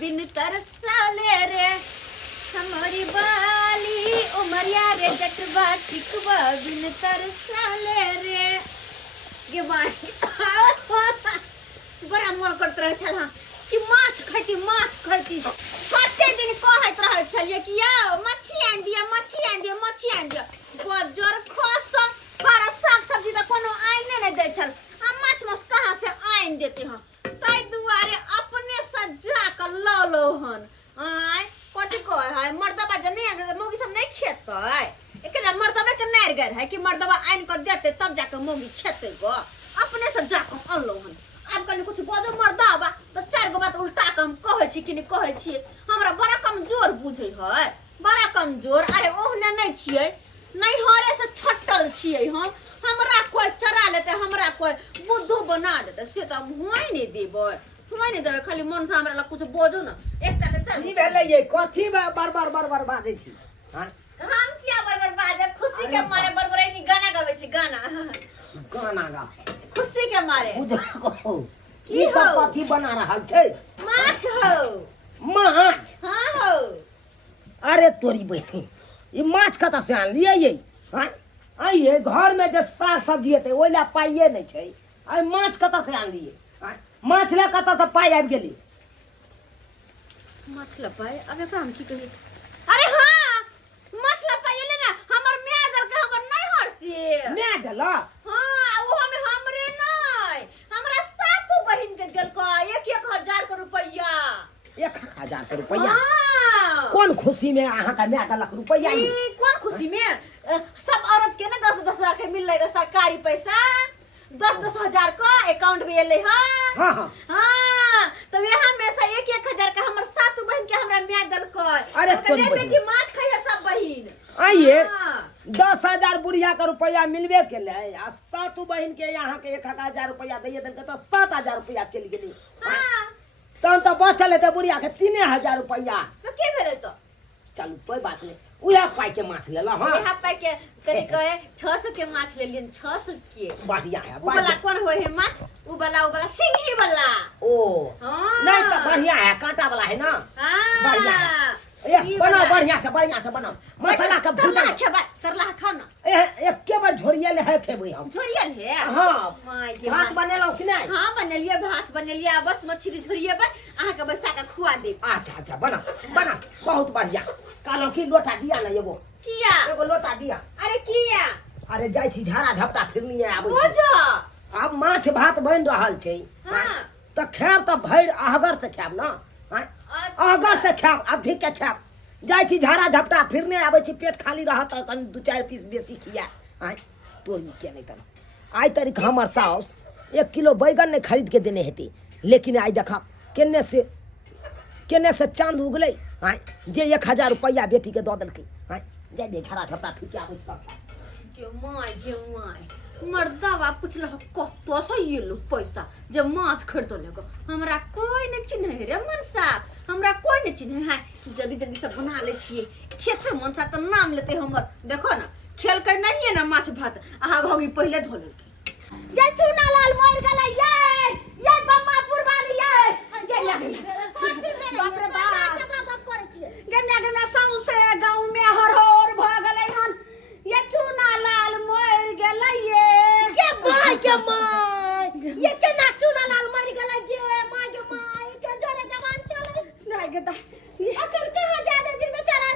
बिन तरसाले रे हमारी बाली उमरिया रे जटवा टिकवा बिन तरसाले रे ये बात बड़ा मन करत रहे छल कि माछ खाती कते दिन कहत रहे छलिए कि या मच्छी आन दिया बजर खस सारा साग सब्जी त कोनो आइने नहीं दे छल हम माछ मस कहां से आइन देते हैं ताई दुआरे अपने सजा कर लो हन आय कथि कह है मर्दबा जने मोगी सब नहीं खेतै एकरा मर्दबा के नैर गए है कि मर्दबा आइन कर देते तब जाके मोगी खेते गो अपने से जाके अनलो हन अब कनी कुछ बजो मर्दबा तो चार गो बात उल्टा के हम कहै छी कि नहीं कहै छी हमरा बड़ा कमजोर बुझै है बड़ा कमजोर अरे ओहने नहीं छियै नहीं हरे से छटल छियै हम हमरा कोई चरा लेते हमरा कोई बुद्धू बना देते से त हुआई नहीं देबै हुआई नहीं देबै खाली मन से हमरा ला कुछ बोझो न एकटा के चल ई भेलै ये कथि बार बाजै छी हां हम किया बार बाजे खुशी के मारे बरबरै नी गाना गाबै छी गाना गा खुशी के मारे बुझो की सब कथि बना रहल छै माछ हो माछ हां हो अरे तोरी बहिनी ई माछ कतऽ से आनलिए ये हां आइए घर में जे साग सब्जी हेतै ओइला पाइए नहीं छै आई माछ कतऽ से आनलिए हां माछ ला कतऽ से पाइ आबि गेली माछ ला पाइ अब एकरा हम की कही अरे हां माछ ला पाइ ले ना हमर मियां दल के हमर नहीं हरसी मैं देला हां वो हमें हमरे नहीं हमरा सातू बहिन के गेल का 1,000 के रुपैया 1,000 के रुपैया कौन खुशी में अहाँ का मैं देलक रुपैया ई कौन खुशी में सब औरत के ना 10,000 के मिल लेगा सरकारी पैसा 10,000 का अकाउंट में एले हां हां तो यहाँ में से 1,000 का हमर सातू बहन के हमरा मियां दल को अरे कने बेटी माछ खाइए सब बहिन आइए 10,000 बुढ़िया का रुपया मिलबे के ले आ सातू बहन के यहाँ के 1,000 रुपया दैए देल के तो 7,000 रुपया चल गेली हां तहन तो बचल है बुढ़िया के 3,000 रुपया तो के भेले तो चलू कोई बात नहीं उया पाई के माछ ले ला हां यहाँ पाई के कनी कहे 600 के माछ ले लियन 600 के बढ़िया है उ वाला कौन होय है माछ उ वाला सिंही वाला ओ हां नहीं तो बढ़िया है कांटा वाला है ना हां बढ़िया है ये बनाओ बढ़िया से बनाओ मसाला का भूना खेबा तरला खाना एक के बार झोरिया ले है खेबई हम झोरियल है हां माय के भात बनेलो कि नहीं हां बनेलिए भात बनेलिए बस मछली झोरिए पर आहा के बैसा के खुआ दे अच्छा बना बहुत बढ़िया कालो की लोटा दिया ना एगो किया एगो लोटा दिया अरे किया अरे जाई छी झाड़ा झपटा फिरनी आबै हो छी जा अब माछ भात बन रहल छै हां त खाब त भैर अहगर से खाब ना अहगर से खाब अधिक के खाब जाई छी झाड़ा झपटा फिरने आबै छी पेट खाली रहत त तनी 2-4 पीस बेसी खिया आय तोरी के नहीं त आई तारीख हमर साउस 1 किलो बैगन ने खरीद के देने हेती लेकिन आई देखा केने से चांद उगले आय जे 1,000 रुपया बेटी के द देलकै आय जाय दे झाड़ा झपटा फिर के आबै छ के माय मर्दावा पूछल कतो से ये लो पैसा जब माछ खरीदो लेगो हमरा कोई नहीं चिन्ह रे मनसा हमरा कोई नहीं चिन्ह है जल्दी से बना ले छिए खेते मनसा तो नाम लेते हमर देखो ना खेल के नहीं है ना माछ भात आहा भौगी पहले धो लेके ये चूना लाल मोर गला ये बम्मापुर वाली ये लगे बाप रे बाप गन्ना साउ से गांव में हर भ गलै हन ये चूना लाल मोर गेलै ये माय ये केना चूना लाल मर गेलै गे माय के जोरे जवान चले नहीं गे दा अकर कहां जादे दिन बेचारा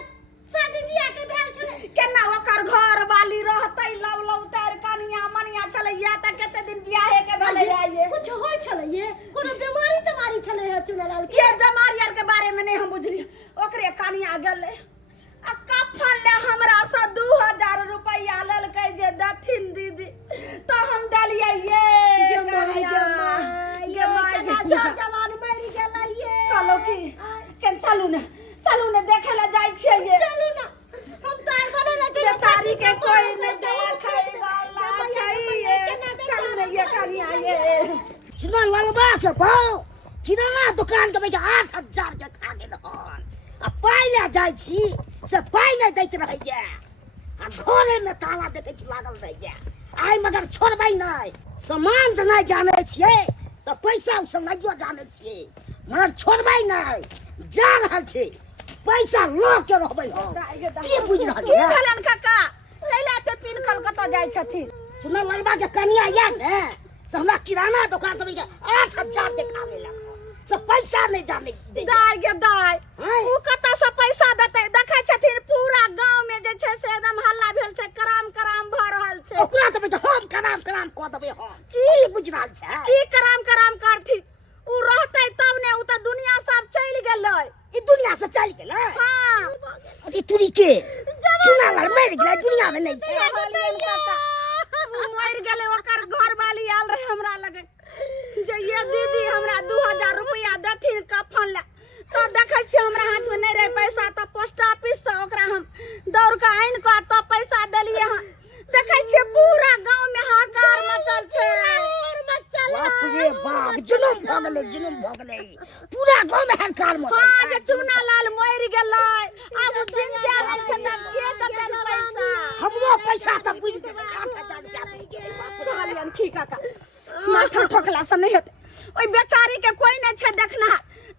शादी बियाह के भेल छले केना ओकर घर वाली रहतै लव तार कनिया मनिया छले या त कते दिन बियाहे के भेलै ये कुछ होय छले ये कोनो बीमारी तमारी छले है चूना लाल के बीमारी आर के बारे में नहीं हम बुझली ओकरे कनिया गेलै आ कफन ले हमरा से 2,000 रुपया ललकै जे दथिन दीदी तो हम दलिए ये माय जवान मर गेलै ये कहलो की केन चलू ने देखे ला जाय छियै ये चलू ना हम तार बने ला बेचारी के कोई नहीं देखै वाला छै ये चलू ने ये कनिया ये चूना लाल बा के पाओ किराना दुकान के बेटा 8,000 के खा गेल हन आ पाई ले जाय छी से पाई नहीं दैत रहैया आ घरे में ताला देते छी लागल रहैया आई मगर छोड़बै नहीं सामान त नहीं जाने छिए त पैसा उसे नहीं जाने छिए मगर छोड़बै नहीं जा रहल छै पैसा लो के रहबै हम की बुझ रहल की है भेलन काका लैला ते पिन कलकत्ता जाइ छथिन सुना ललबा के कनिया या ने से हमरा किराना दुकान से 8,000 के खा लेलक से पैसा नहीं जाने दे दाय गे दाय हैं? उ कतऽ से पैसा देतै देखै छथिन पूरा गांव में जे छै से एकदम हल्ला भेल छै कराम कराम भ रहल छै ओकरा देबै तऽ हम कराम कराम कऽ देबै हम की? की बुझ रहल छै की कराम कराम करथिन उ रहतै तब ने उ तऽ दुनिया सब चलि गेलै ई दुनिया से चल गेलै हां अथी तुरी के चुना वाला मर गेलै दुनिया में नहीं छै मर गेलै ओकर घर वाली आयल रहे हमरा लगे जे ये दीदी हमरा 2000 रुपया देथिन कफन ला तो देखै छी हमरा हाथ में नहीं रहे पैसा तो पोस्ट ऑफिस से ओकरा हम दौड़ के आइन के तो पैसा देलिए हन देखै छी पूरा गांव में हाहाकार मचल छै बाप रे बाप जुलुम भ गेलै पूरा गांव में हड़काल मचल हां छै जे चुना लाल मर गेलै अब दिन दे रहै छै तब के देतै पैसा हमरो पैसा तऽ बुझ जेबै 8,000 रुपया बुझ गेलै बाप रे कहलियन की काका माथा ठोकला से नहीं हेतै ओइ बेचारी के कोई नहीं छै देखना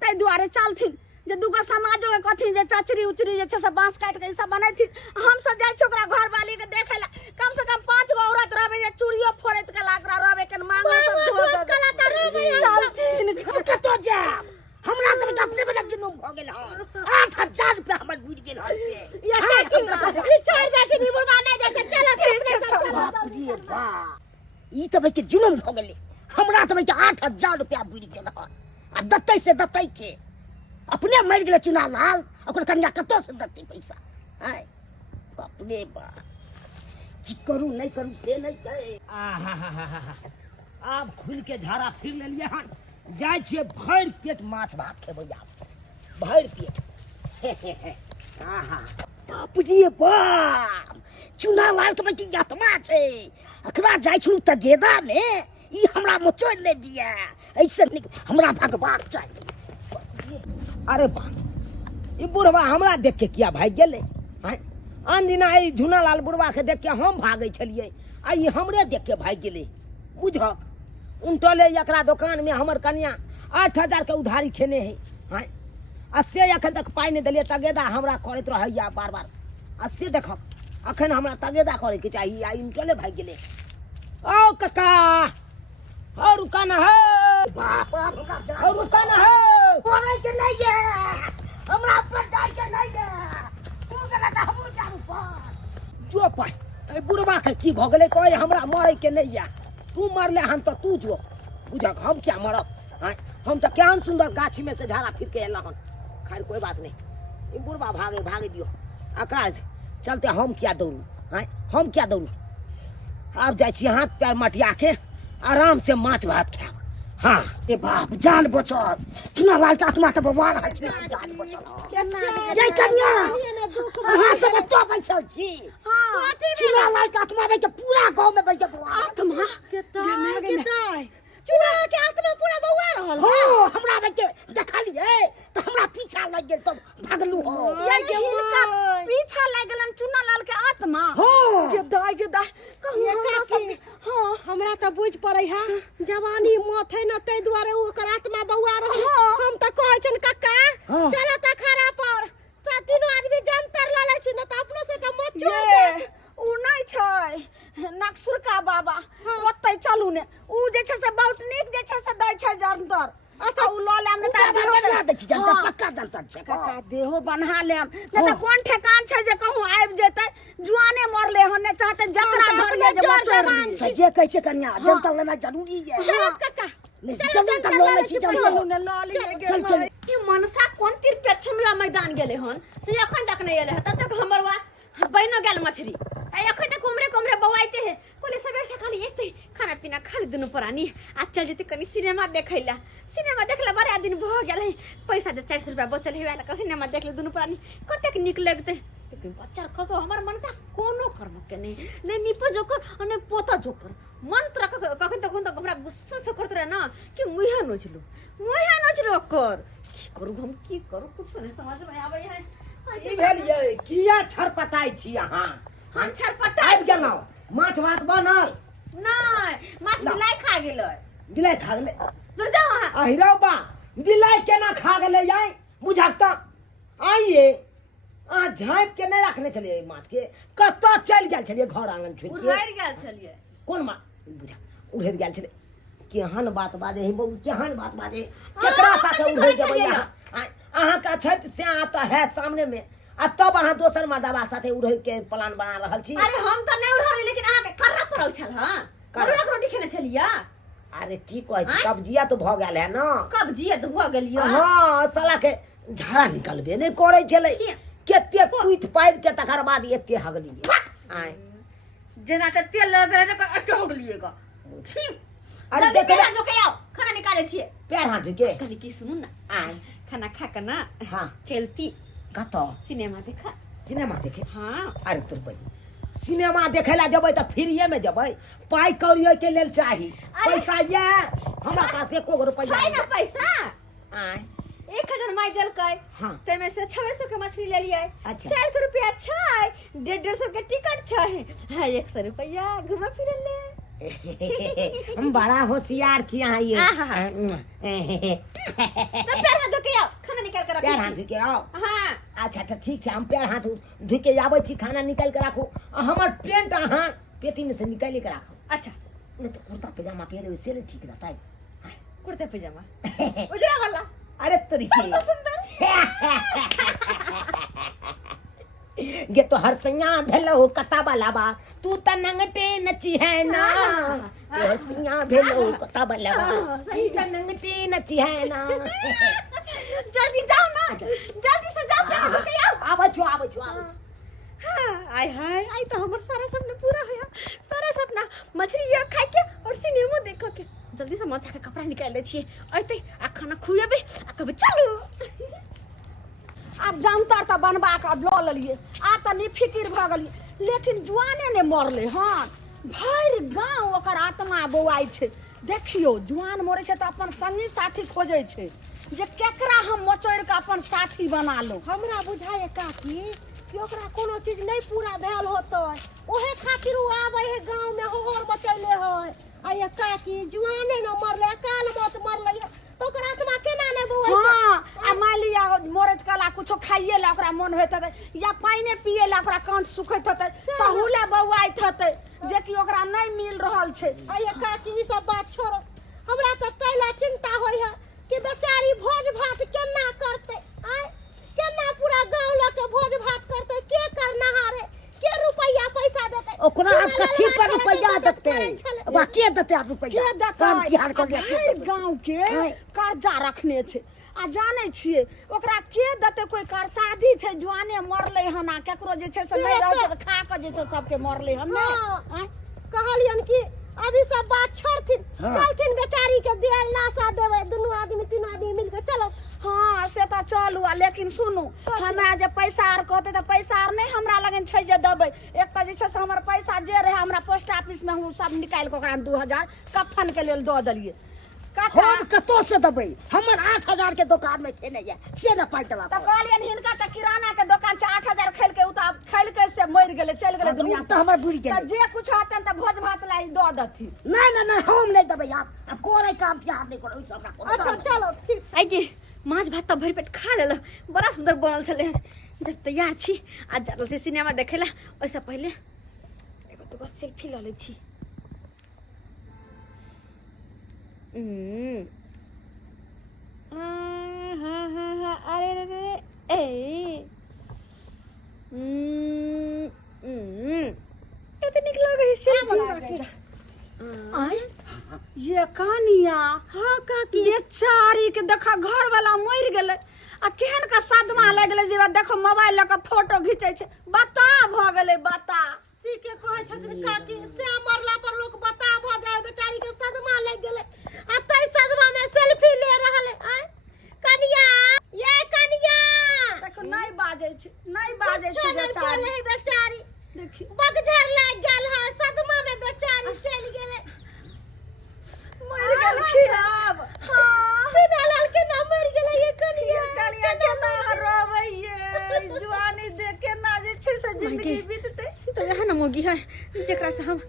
तै दुआरे चलथिन जे दुगो समाजो के कथिन जे चचरी उचरी जे छै से बांस काट के ई सब बनैथिन हम सब जाय छी ओकरा घर वाली के देखे ला कम से कम 5 गो औरत रहबे जे चूड़ियो फोड़ैत के लागरा रहबे के मांगो सब धो कला त रहबे चलथिन कतो जाब हमरा तऽ अपने बला जुलुम भ गेल हन 8,000 रुपया हमर बुझ गेल हन से ये की छोड़ देथिन ई बुढ़वा नहीं जाय छै चल बाप रे बाप ई तऽ के जुलुम भ गेलै हमरा तऽ 8,000 रुपया बुझ गेल हन आ दत्तै से दत्तै के अपने मर गेलै चुना लाल ओकर कन्या कतो से दत्तै पैसा आय बाप रे बाप की करू नहीं करू से नहीं कहे आब खुल के झाड़ा फिर लेलिए हन जाय छियै भरि पेट माछ भात खेबै आब भरि पेट बाप रे बाप चुना लाल तऽ की यात्रा छै अकरा जाय छु तऽ गेदा ने ई हमरा मोचोड़ ले दिया ऐसे हमरा भगवान चाहिए अरे बा ई बुढ़वा हमरा देख के किया भाग गेलै हैं आन दिना ई झुना लाल बुढ़वा के देख के हम भागै छलियै आ ई हमरे देख के भाग गेलै बुझक उनटले एकरा दुकान में हमर कन्या 8,000 के उधारी खेने है हैं आ से अखन तक पाई नहीं देलिए तगेदा हमरा करैत रहैया बार बार आ से देखक अखन हमरा तगेदा करे के चाहिए आ उनटले भाग गेलै ओ काका और रुका ना है बाप हमरा और रुका ना है कोने के नहीं है हमरा पर जाय के नहीं है तू गला त हमहु जाऊ पर जो पाई ए बुढ़वा के की भ गेलै कहे हमरा मरे के नहीं या तू मरले हम तो तू जो बुझक हम क्या मरब हैं हम तो केहन सुंदर गाछी में से झाड़ा फिर के एला हन खैर कोई बात नहीं ई बुढ़वा भागे दियो अकरा चलते हम क्या दौड़ू हैं हम क्या दौड़ू अब जाय छी हाथ पैर मटिया के आराम से माछ भात खाब हाँ ए बाप जान बचल चुना लाल के आत्मा के भगवान है जान बचल जय कन्या अहाँ सब तो बैसल छी हां चुना लाल के आत्मा में के पूरा गांव में बैठ भगवान आत्मा केताय चुना के आत्मा पूरा बउआ रहल हो हमरा बच्चे देखलिए तो हमरा पीछा लग गेल तो भागलू हो ये इनका पीछा लग गेलन चुना लाल के आत्मा हो के दाय कहू हमरा सब हां हमरा त बुझ पड़ै है जवानी माथे न तै दुआरे ओकर आत्मा बौआ रह हम त कहै छन कक्का हाँ। चल त खरा पर त तीनों आदमी जंतर ल लै छी न त अपनो से के मत छोड़ ये दे उ नहीं छै नक्सुरका बाबा ओतै चलू ने उ जे छै से बहुत नीक जे छै से दै छै जंतर अच्छा उ ल लेम ने दादा देहो बना दे छी जनता पक्का जनता छै काका देहो बन्हा लेम ने त कोन ठेकान छै जे कहूं आबि जेतै जुआने मरले हन ने चाहते जकरा धरिए जे मचोर सजे कहै छै कन्या जनता लेना जरूरी है चल कक्का चल त लो ले छी चलू जनता ने ल लिए चल, चल। ई मनसा कोन तीर पे छमला मैदान गेले हन से अखन तक नहीं एले है तब तक हमर वा बहिनो गेल मछली आ अखन तक उमरे बवाइते है कोले सबेर से खाली एते खाना पीना खाली दुनु परानी आ चल जेते कनी सिनेमा देखैला सिनेमा देखला बड़ा दिन भ गेल है पैसा जे 400 रुपया बचल है वाला सिनेमा देखले दुनु परानी कतेक निक लगते लेकिन बच्चा खसो हमर मन ता कोनो कर्म के नहीं निपो जोकर और पोता जोकर मंत्र कखन तक हमरा गुस्सा से करत रहे ना कि मुहे नोचलो कर की करू हम की करू कुछ नहीं समझ में आवे है ई भेल ये किया छरपटाई छी अहाँ हम छरपटाई आबि गेलौ माछ भात बनल नहीं माछ बिलाई खा गेलै बिलाई खा गेलै दूर जाओ वहां अहिरौ बा बिलाई केना खा गेले जाय बुझाता आइए आ झाँप के नहीं रखने चलिए माछ के कत चल गेल छलिए घर आंगन छोड़ के उधर गेल छलिए कोन मा बुझा उधर गेल छले केहन बात बाजे हे बहू केहन बात बाजे केकरा साथे उधर जेबै अहाँ का छत से आता है सामने में आ तब अहाँ दोसर मर्दबा साथे उधर के प्लान बना रहल छी अरे हम त नहीं उधर लेकिन अहाँ के कर्रा पड़ल छल हां करुआ के रोटी खेने छलिया अरे की कहै छी कब्जिया तो भ गेल है न कब्जियत भ गेलियो हां साला के झाड़ा निकलबे नहीं करे छले केते कुइत पाइद के तकर बाद एते हगली आय जेना के तेल दे दे के हो गेलिएगा छी अरे जल्दी देखे पैर जो के आओ खाना निकाले छिए पैर हाथ के कभी की सुनू ना आय खाना खा के ना हां चलती कतो सिनेमा देखा सिनेमा देखे हां अरे तोर बहिन सिनेमा देखे ला जबै त फ्रीए में जबै पाई कौड़ियो के लेल चाही पैसा ये हमरा पास एको रुपया है ना पैसा आय 1000 माई देल कै हाँ। ते में से 600 के मछली ले लिया अच्छा। 400 रुपया छै 150 के टिकट छै है 100 रुपया घुमा फिर ले हम बड़ा होशियार छी अहाँ ये आहा। तो पैर हाथ धो के आओ खाना निकाल के रखो पैर हाथ धो के आओ हां अच्छा अच्छा ठीक छै हम पैर हाथ धो के आबै छी खाना निकाल के राखू हमर पेंट अहाँ पेटी में से निकाल के राखू अच्छा नहीं तो कुर्ता पजामा पहने से नहीं ठीक रहता है कुर्ता पजामा उजरा वाला अरे तरीके तो सुंदर गे तो हरसैया भेलो कता बलाबा तू त नंगटे नची है ना हरसैया भेलो कता बलाबा तू त नंगटे नची है ना जल्दी जाओ ना जल्दी से जाओ पैर धो के आओ आबै छो हाँ, आय हाय आई तो हमार सारा सपना पूरा होया सारा सपना मछली ये खाए के और सिनेमा देखो के जल्दी से माथा के कपड़ा निकाल दे छिए अइते आ खाना खुएबे आ कबे चलो अब जानतर त बनबा के अब ल लेलिए आ त नि फिकिर भ गेलिए लेकिन जुआने ने मरले हां भर गांव ओकर आत्मा बौआई छै देखियो जुआन मरे छै त अपन संगी साथी खोजे छै जे केकरा हम मचोर के अपन साथी बना लो हमरा बुझाए काकी कि ओकरा कोनो चीज नहीं पूरा भेल होतै ओहे खातिर उ आबै है गांव में होहर मचैले है आ ये काकी जुआने न मरले काल मत मरले तो ओकरा आत्मा केना ने बौआई हां आ मान लिया मोरत कला कुछो खाइए ला ओकरा मन होत है या पानी पिए ला ओकरा कांट सुखैत है तहुला बौआइत है जे कि ओकरा नहीं मिल रहल छै आ ये काकी ई सब बात छोड़ो हमरा त तैला चिंता होय है कि बेचारी भोज भात केना करते आय केना पूरा गांव ल के भोज भात करते के करना हारे के रुपया पैसा देते ओकरा आप कथी पर रुपया देते बा के देते आप रुपया के देते काम तिहार कर लिया भाई गांव के कर्जा रखने छै आ जाने छिए ओकरा के देते कोई कर शादी छै जवाने मरले हना केकरो जे छै से नहीं रह खा के जे छै सबके मरले हम ना कहलियन कि अभी सब बात छोड़थिन चलथिन बेचारी के देल लाशा देवे दुनू आदमी तीन आदमी मिल के चलो हां से त चलू लेकिन सुनू हमरा जे पैसा आर कहते त पैसा आर नहीं हमरा लगन छै जे देबै एक त जे छै से हमर पैसा जे रहे हमरा पोस्ट ऑफिस में हम सब निकाल के ओकरा 2000 कफन के लेल द देलिए हम कतो से देबै हमर 8000 के दुकान में खेने या से न पाई देबा त कहलियन हिनका त किराना के दुकान से 8000 खेल के उ त खेल के से मर गेले चल गेले दुनिया तो हमर बुढ़ी त गेलै जे कुछ हतन त भोज भात लाई द दथी नहीं हम नहीं देबै यार अब कोरे काम तिहार नहीं करो हमरा कोनो अच्छा चलो ठीक आई के माछ भात त भरि पेट खा लेल बड़ा सुंदर बनल छले जब तैयार छी आज चल से सिनेमा देखेला ओइसे पहले एगो तो सेल्फी ल ले छी अरे रे रे ए कितनी निक लगे सेल्फी आय ये कहानिया हां काकी बेचारी के देखा घर वाला मर गेले आ केहन का सदमा लग गेले जे देखो मोबाइल ल के फोटो घिचै छै बता भ गेले बता सी के कहै छथिन काकी से मरला पर लोग बता भ जाए बेचारी के सदमा लग गेले आ तै सदमा में सेल्फी ले रहले आय कनिया ये कनिया देखो नहीं बाजै छै बेचारी बेचारी देखी बगझर लग गेल है सदमा में बेचारी चल गेले मर गेल खियाब हां बिना लाल के ना मर गेले ये कनिया के ना रोवैये जवानी देख के ना जे छै से जिंदगी बीतते तो यहाँ ना मोगी है जरा से हम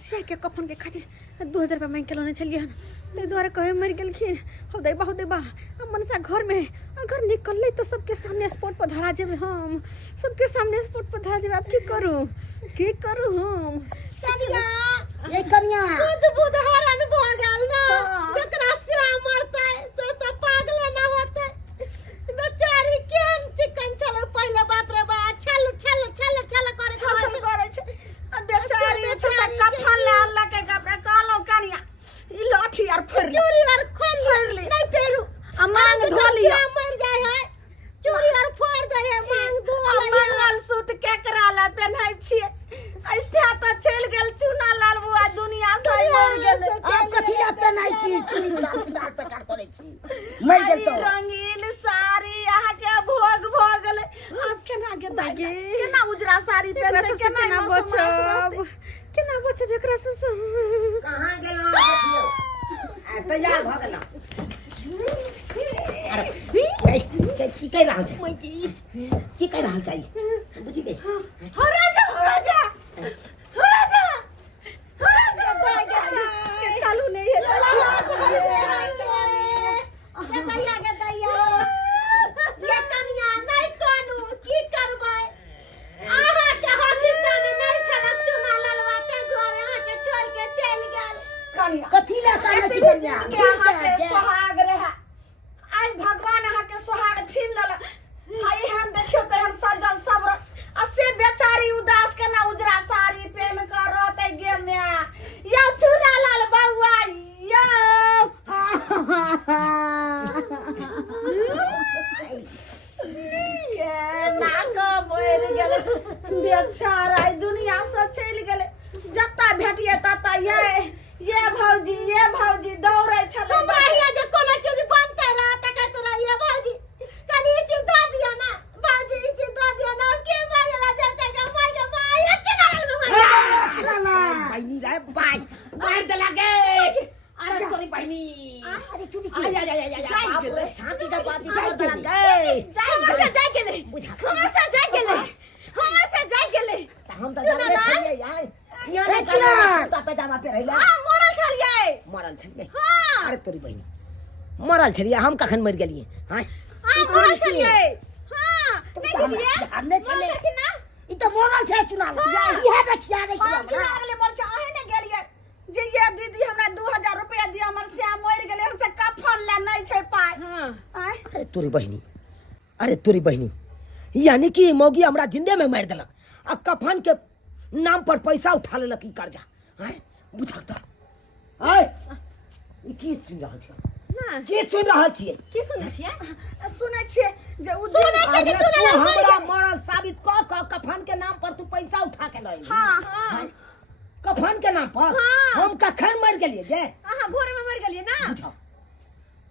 स्या के कफन के खातिर 2000 रुपया मांग के लाने चलिए हन ते द्वारा कहे मर गेलखिन हो दे बा हम मनसा घर में अगर निकल तो सबके सामने स्पॉट पर धरा जेबे हम सबके सामने स्पॉट पर धरा जेबे अब की करूं हम कनिया ए कनिया बुध हरन भ गेल ना जकरा से मरतै से त पागल ना होतै बेचारी केन चिकन चले पहले बाप रे बा छल करे छे अब बेचारी छसा कफन ले अल्लाह के कपड़ा कालो कनिया ई लाठी और फिर चोरी और खोल ले नहीं फेरू मांग धो लिया मर जाए है चोरी और फोड़ दे है मांग धो मंगल सूत केकरा ला पहनाई छिए ऐसे त चल गेल चूना लाल बुआ दुनिया से मर गेल आप कथिला पहनाई छी चुनी साथ पटार करे छी मर गेल तो रंगील साड़ी यहाँ के भोग गेल अब केना के दागे केना उजरा साड़ी पहने से केना बचब एकरा सब से कहां गेलो देखियो तैयार भ गेलो अरे की कह रहल छै की कह रहल छै बुझि गई हो राजा चालू नहीं है ये कनिया नहीं कानू की करबै आहा के हकीकत नहीं छलक चुना ललवाते दुआरे आहा के छोड़ के चल गेल कनिया कथिला काने छी कनिया के यहाँ के सोहाग रहा आज भगवान यहाँ के सोहाग छीन लल भाई हम देखियो त हम सजल सब असे बेचारी उदास के ना उजरा साड़ी पहन कर रहते गे में या चूना लाल बउआ या ये नाक बोल गेले बेचारा दुनिया से चल गेले जत्ता भेटिए तत्ता ये भौजी दौड़े छले माहिया जे कोनो चीज बनते रहा त कहत रहा ये भौजी कनी चीज दे दिया ना भौजी चीज दे दिया ना के मांगला जाते के माया चना चला बहनी रे भाई मार दे लगे अरे सॉरी बहनी अरे चुनी बाप रे छाती का बात जाय गेले बुझा हमर से जाय गेले हम त जाने छलिए यार यहाँ चुना पैजामा पे रहिला मरल छलिए मरल छलिए हां अरे तोरी बहनी मरल छलिए हम कखन मर गेलिए हां मरल छलिए हां नहीं दिए हमने चले ना ई तो मोरल छै चुना इहे देखिया रे छी हम हमरा अगले बोल छ आहे ने गेलिए जे ये दीदी हमरा 2000 रुपया दिया हमर से मर गेले हमसे कफन ले नहीं छै पाई हां अरे तोरी बहनी यानी कि मौगी हमरा जिंदे में मार देलक आ कफन के नाम पर पैसा उठा लेलक ई कर्जा हैं बुझाता आय ई की सुन रहल छी ना की सुन रहल छी की सुनै छियै सुनै छियै जे उ सुनै छै कि तू ना हमरा मरल साबित क कफन के नाम पर तू पैसा उठा के लई हां कफन के नाम पर हम कखन मर गेलिए जे आहा भोर में मर गेलिए ना बुझा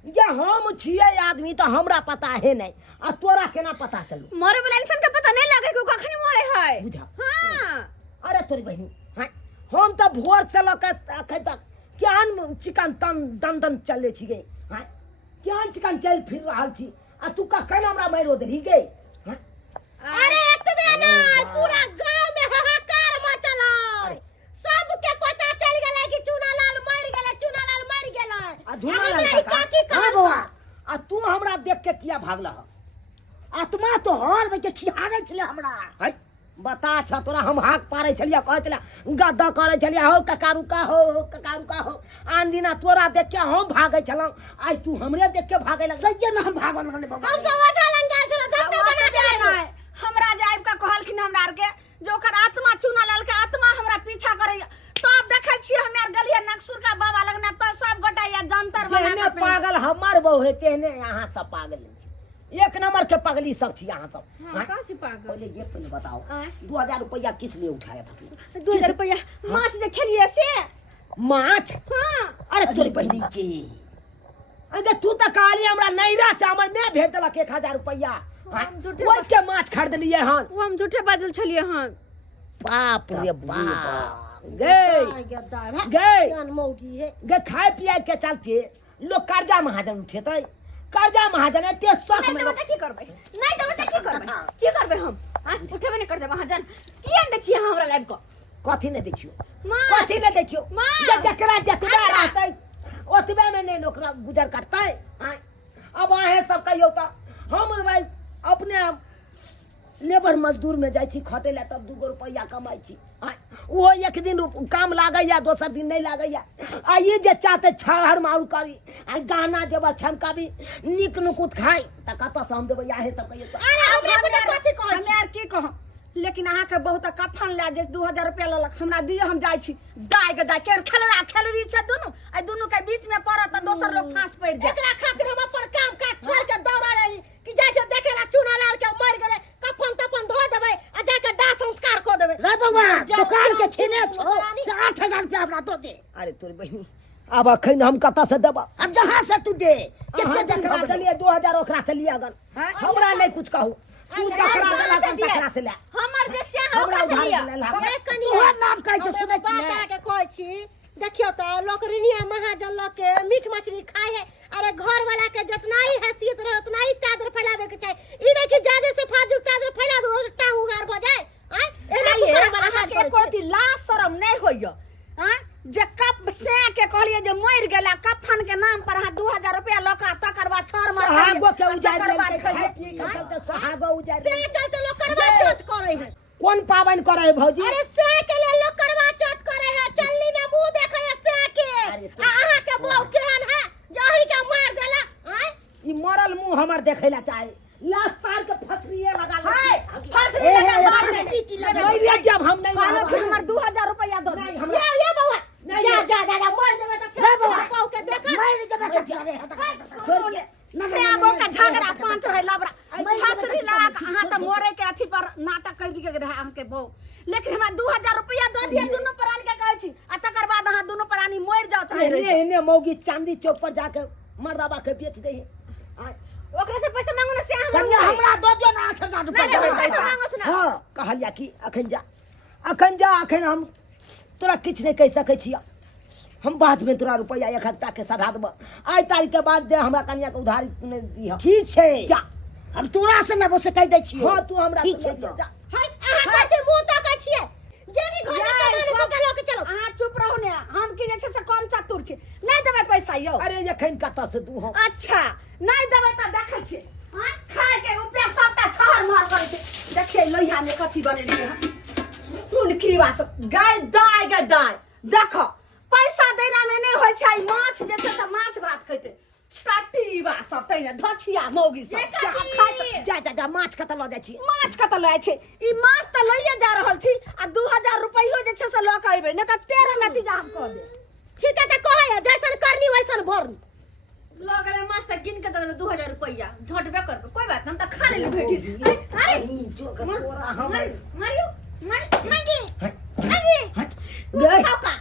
ये हम छिए आदमी तो हमरा पता है नहीं आ तोरा केना पता चलू मरे वाला इंसान का पता नहीं लगे कि कखनी मरे है बुझा हां अरे तोरी बहनी हाँ हम तो भोर से लके अखन तक क्यान चिकन दन चले छी गई हाँ क्यान चिकन चल फिर रहल छी आ तू कखन हमरा मारो देली गई हाँ अरे एतबे ना पूरा गांव में हाहाकार मचल सबके पता चल गेलै कि चूना लाल मर गेलै आ धुना लगा हां बौआ आ तू हमरा देख के किया भागला आत्मा तो हर बके खिहारे छले हमरा है बता छ तोरा हम हाक पारे छलिया कह छलिया गद्दा करे छलिया हो ककारुका हो आन दिना तोरा देख के हम भागे छलौ आई तू हमरे देख के भागे लग सही ना हम भागल लगले बाबा हम सब ओझा लंग गेल छलो गट्टा बना दे हमरा जाइब का कहलखिन हमरा आर के जो ओकर आत्मा चुना लाल के आत्मा हमरा पीछा करे तो अब देखे छी हम यार गलिया नक्सुर का बाबा लगना तो सब गोटा या जंतर बना जेहने के पागल हमर बहु है तेहने यहाँ सब पागल छी एक नंबर के पगली सब छी यहाँ सब हां का छी पागल पहले ये पहले बताओ आय। 2000 रुपया किस लिए उठाया था तू 2000 रुपया माछ जे खेलिए से माछ हां अरे तोरी बहनी के अरे तू तो कहली हमरा नैरा से हमर ने भेज देलक 1000 रुपया हम झूठे ओइ के माछ खरीद लिए हन वो हम झूठे बाजल छलिए हन बाप रे बाप गए जान मौगी है गे खाए पिए के चलते लोग कर्जा महाजन उठेतै कर्जा महाजन एते शौक में नहीं देबे त की करबै हम हां उठेबे नहीं कर जा महाजन किया दे छिए हमरा लाइव को कथी नहीं देखियो माँ। कथी नहीं देखियो माँ। जे जकरा जतबा अंडा। रहतै ओतबे में नहीं लोग गुजर करतै आय अब आहे सब कहियो त हम भाई अपने आप लेबर मजदूर में जाइ छी खटे ला तब 2 रुपया कमाई छी आय वो एक दिन काम लागैया दोसर दिन नहीं लागैया आ ये जे चाहते छहर मारू करी आ गाना जेबर छमकाबी निक नुकुत खाई त कत से हम देबै आहे सब कहियो त अरे हमरा से कथि कहै हमे आर की कहम लेकिन अहाँ के बहुत कफन ला जे 2000 रुपया लेलक हमरा दिए हम जाइ छी दाय के दाय के खेलरी छै दुनु आ दुनु के बीच में पड़त त दोसर लोग फांस पड़ जाए एकरा खातिर हम अपन काम काज छोड़ के दौड़ा रही कि जाय छै देखे ला चूना लाल के मर गेले कफन तपन धो देबै आ जाके दाह संस्कार को देबै रे भगवान दुकान के खेले छो से 8000 रुपया हमरा दो दे अरे तोर बहिनी अब अखन हम कत से देब अब जहां से तू दे कितने दिन जकरा हो गए देलिए 2000 ओकरा से लिया गन हमरा नहीं कुछ कहू तू जकरा देला गन तकरा से ले हमर देसिया हमरा हमरा उधार लिया लेला तोहर नाम कहै छै सुनै छी बात आके कहै छी देखियो तो लोग रिनिया महाजन लोग के मीट मछली खाए है अरे घर वाला के जितना ही हैसियत रहे उतना ही चादर फैलावे के चाहिए ई नहीं कि ज्यादा से फाजिल चादर फैला दो टांग उगार हो जाए हां एना कुकर वाला काज करे कोती लाज शरम नहीं होइयो हां जे कप से के कहलिए जे मर गेला कफन के नाम पर अहाँ 2000 रुपया लका तकर बाद छोर मार सुहागो के उजाड़ ले खाए पिए के चलते सुहागो उजाड़ से चलते लोग करवा चौथ करे है कौन पावन करे है भौजी अरे से के लिए लोग करवा चौथ करे है चलनी में मुंह देखे है से के अहाँ के बहू केहन है जही के मार देला हां ई मरल मुंह हमर देखैला चाहे लाश साल के फसरिए लगा ले हाय फसरी लगा मार दे मरिया जब हम नहीं कहलो कि हमर 2000 रुपया दो नहीं हमरा ये बउआ जा जा जा मर देबे तो रे बउआ बहू के देखा मार देबे के अरे से आबो का झगड़ा पांच है लबरा फसरी लगा के अहाँ त मोरे के अथी पर नाटक कर के रहे अहाँ के बहु लेकिन हमरा 2000 रुपया दो दिए दुनु प्राणी के कहै छी आ तकर बाद अहाँ दुनु प्राणी मर जाओ चाहे एने एने मौगी चांदी चौक पर जाके मर्दाबा के बेच दे ओकरा से पैसा मांगो ना से कन्या हमरा दो दियो ना 8000 रुपया नहीं पैसा मांगो छ ना हां कहलिया कि अखन जा अखन हम तोरा किछ नहीं कह सकै छी हम बाद में तोरा रुपया 1 हफ्ता के सधा देब आई तारीख के बाद दे हमरा कन्या के उधारी नहीं दी ठीक छै जा हम तोरा से ना बोसे कह दै छियो हां तू हमरा ठीक छै जा हाय अहाँ कहै मुंह तकै छियै जेनी घर में सामान सब लोग के चलो अहाँ चुप रहू ने हम की जे छै से कम चतुर छी नहीं देबै पैसा यौ अरे एखन कत से दू हम अच्छा नहीं देबै त देखै छी हां खाए के ऊपर सबटा छहर मार करै छै देखिए लोहिया में कथी बनेलिए सुन की बात गाय दाय देखो पैसा देना में नहीं होय छै माछ जे छै से माछ भात खैते टाटी बा सब तैने धछिया मौगी सब जा जा जा माछ कत ल जाय छी माछ कत लय छै ई माछ त लइए जा रहल छी आ 2000 रुपया जे छै से ल के अइबै न त 13 नतीजा हम कह दे ठीक है त कहै है जैसन करनी वैसन भरनी लगले मस्त गिन के देबे 2000 रुपया झटबे करबे कोई बात हम त खा ले भेटी अरे मारियो गए खाओका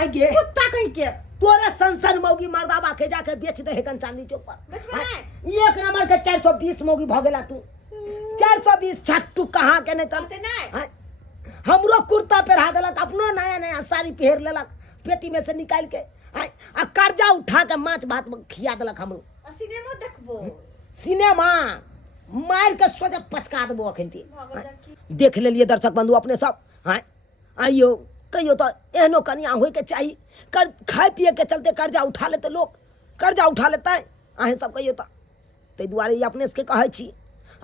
आई गे कुत्ता कहीं के तोरे संसन मौगी मर्दाबा के जाके बेच दे है चांदी चौक पर बेचबे एक नंबर के 420 मौगी भ गेला तू 420 छट्टू कहाँ के नहीं ते नहीं हाँ? हमरो कुर्ता पहरा देलक अपनो नया नया साड़ी पहर लेलक पेटी में से निकाल के हाँ? आ कर्जा उठा के माछ भात खिया देलक हमरो सिनेमा देखबो सिनेमा मार के सोचे पचका देबो अखन ती देख लेलिए दर्शक बंधु अपने सब हाँ आइयो कहियो तो एहनो कनिया होय के चाहिए कर खाए पिए के चलते कर्जा उठा लेते लोग कर्जा उठा लेते अहें सब कहियो तो ताहि दुआरे ई अपने से कहै छी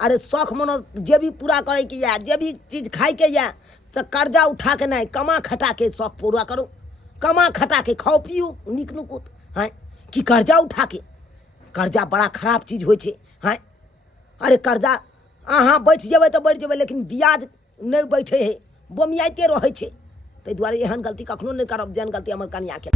अरे शौख मनो जे भी पूरा करे के या जे भी चीज खाए के या तो कर्जा उठा के नहीं कमा खटा के शौख पूरा करो कमा खटा के खाओ पियो नीक नुकुत हाँ कि कर्जा उठा के कर्जा बड़ा खराब चीज होइ छै हाँ अरे कर्जा अहाँ बैठ जेबै तो बैठ जेबै लेकिन ब्याज नहीं बैठे है बोमियाइते रहे छै ताहि दुआरे एहन गलती कखनो नहीं करब जेहन गलती हमर कनिया के